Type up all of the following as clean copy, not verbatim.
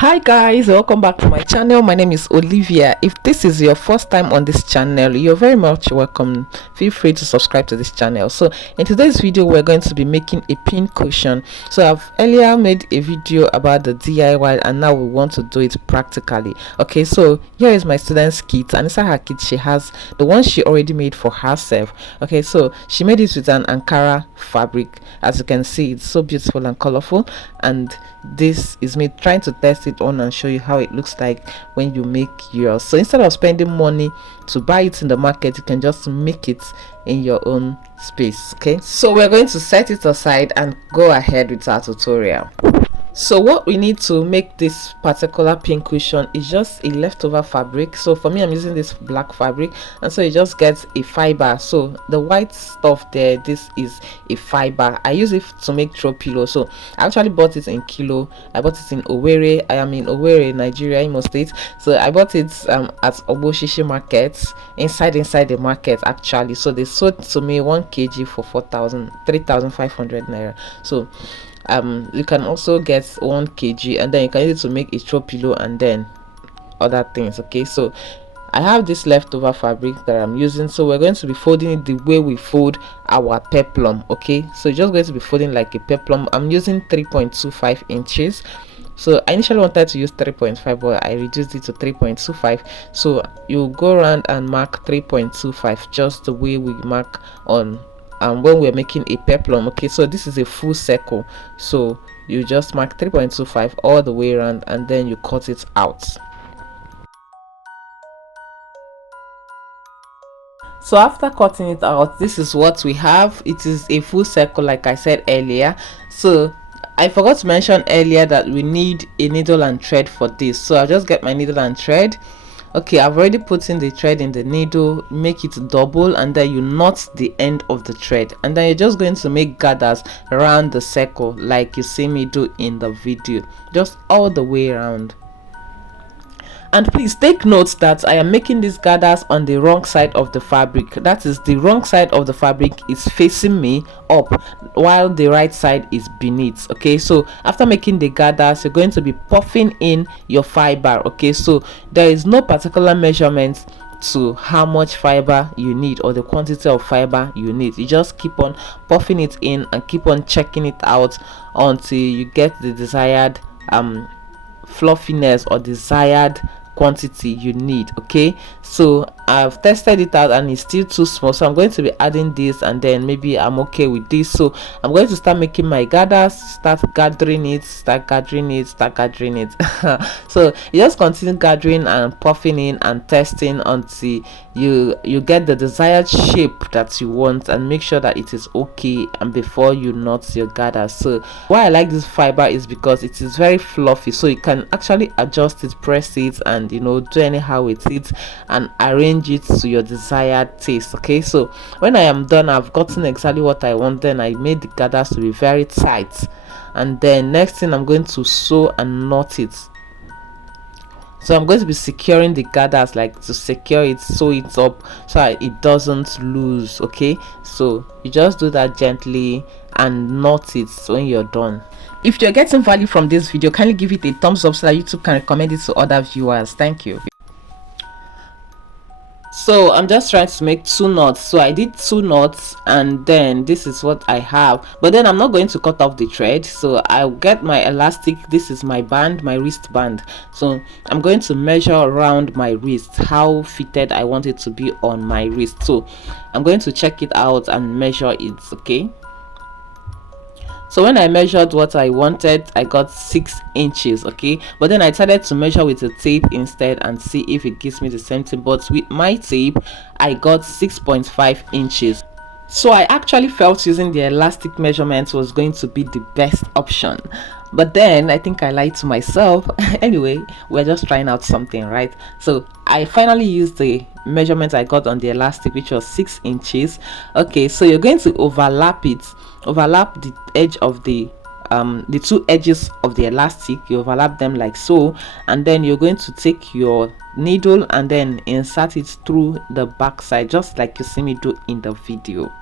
Hi guys, welcome back to my channel. My name is Olivia. If this is your first time on this channel, you're very much welcome. Feel free to subscribe to this channel. So in today's video, we're going to be making a pin cushion. So I've earlier made a video about the DIY and now we want to do it practically. Okay, so here is my student's kit, and inside her kit she has the one she already made for herself. Okay, so she made it with an Ankara fabric. As you can see, it's so beautiful and colorful, and this is me trying to test it on and show you how it looks like when you make yours. So instead of spending money to buy it in the market, you can just make it in your own space. Okay, so we're going to set it aside and go ahead with our tutorial. So what we need to make this particular pin cushion is just a leftover fabric. So for me, I'm using this black fabric, and so it just gets a fiber. So the white stuff there, this is a fiber. I use it to make throw pillow. So I actually bought it in kilo. I bought it in Owerri. I am in Owerri, Nigeria, Imo State. So I bought it at Oboshishi market, inside the market actually. So they sold to me 1 kg for 3,500 naira. So you can also get 1 kg, and then you can use it to make a throw pillow and then other things. Okay, so I have this leftover fabric that I'm using, so we're going to be folding it the way we fold our peplum. Okay, so you're just going to be folding like a peplum. I'm using 3.25 inches. So I initially wanted to use 3.5, but I reduced it to 3.25. So you go around and mark 3.25 just the way we mark on when we're making a peplum. Okay, so this is a full circle, so you just mark 3.25 all the way around and then you cut it out. So after cutting it out, this is what we have. It is a full circle like I said earlier. So I forgot to mention earlier that we need a needle and thread for this, so I'll just get my needle and thread. Okay, I've already put in the thread in the needle, make it double, and then you knot the end of the thread, and then you're just going to make gathers around the circle like you see me do in the video, just all the way around. And please take note that I am making these gathers on the wrong side of the fabric. That is, the wrong side of the fabric is facing me up while the right side is beneath. Okay, so after making the gathers, you're going to be puffing in your fiber. Okay, so there is no particular measurement to how much fiber you need or the quantity of fiber you need. You just keep on puffing it in and keep on checking it out until you get the desired fluffiness or desired quantity you need. Okay, so I've tested it out and it's still too small, so I'm going to be adding this, and then maybe I'm okay with this. So I'm going to start making my gathers, start gathering it. So you just continue gathering and puffing in and testing until you get the desired shape that you want, and make sure that it is okay and before you knot your gathers. So why I like this fiber is because it is very fluffy, so you can actually adjust it, press it, and do anyhow with it and arrange it to your desired taste. Okay, so when I am done, I've gotten exactly what I want, then I made the gathers to be very tight, and then next thing I'm going to sew and knot it. So I'm going to be securing the gathers, like to secure it, sew it up so it doesn't lose. Okay, so you just do that gently and knot it when you're done. If you're getting value from this video, kindly give it a thumbs up so that YouTube can recommend it to other viewers. Thank you. So I'm just trying to make 2 knots, so I did 2 knots, and then this is what I have. But then I'm not going to cut off the thread, so I'll get my elastic. This is my band, my wristband. So I'm going to measure around my wrist how fitted I want it to be on my wrist. So I'm going to check it out and measure it. Okay, so when I measured what I wanted, I got 6 inches. Okay, but then I decided to measure with a tape instead and see if it gives me the same thing. But with my tape, I got 6.5 inches. So I actually felt using the elastic measurements was going to be the best option, but then I think I lied to myself. Anyway, we're just trying out something, right? So I finally used the measurement I got on the elastic, which was 6 inches. Okay, so you're going to overlap the edge of the 2 edges of the elastic. You overlap them like so, and then you're going to take your needle and then insert it through the back side, just like you see me do in the video.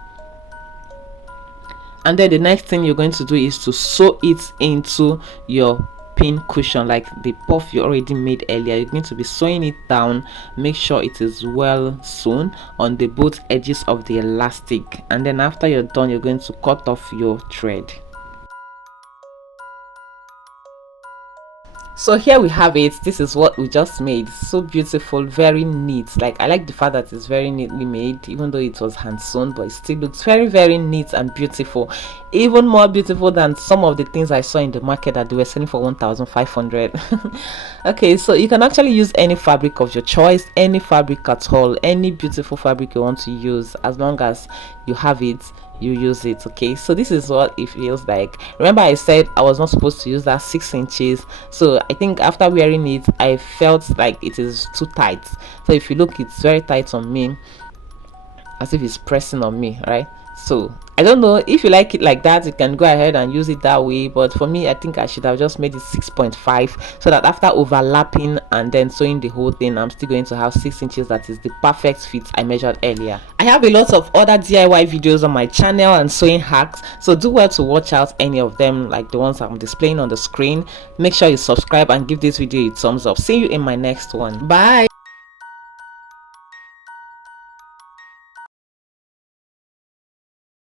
And then the next thing you're going to do is to sew it into your pin cushion, like the puff you already made earlier, you're going to be sewing it down. Make sure it is well sewn on the both edges of the elastic, and then after you're done, you're going to cut off your thread. So here we have it. This is what we just made. So beautiful, very neat. Like, I like the fact that it's very neatly made, even though it was hand sewn, but it still looks very neat and beautiful, even more beautiful than some of the things I saw in the market that they were selling for 1,500. Okay, so you can actually use any fabric of your choice, any fabric at all, any beautiful fabric you want to use, as long as you have it, you use it. Okay, so this is what it feels like. Remember, I said I was not supposed to use that 6 inches, so I think after wearing it, I felt like it is too tight. So if you look, it's very tight on me, as if it's pressing on me, right? So I don't know, if you like it like that, you can go ahead and use it that way, but for me, I think I should have just made it 6.5, so that after overlapping and then sewing the whole thing, I'm still going to have 6 inches. That is the perfect fit I measured earlier. I have a lot of other DIY videos on my channel and sewing hacks, so do well to watch out any of them, like the ones I'm displaying on the screen. Make sure you subscribe and give this video a thumbs up. See you in my next one. Bye.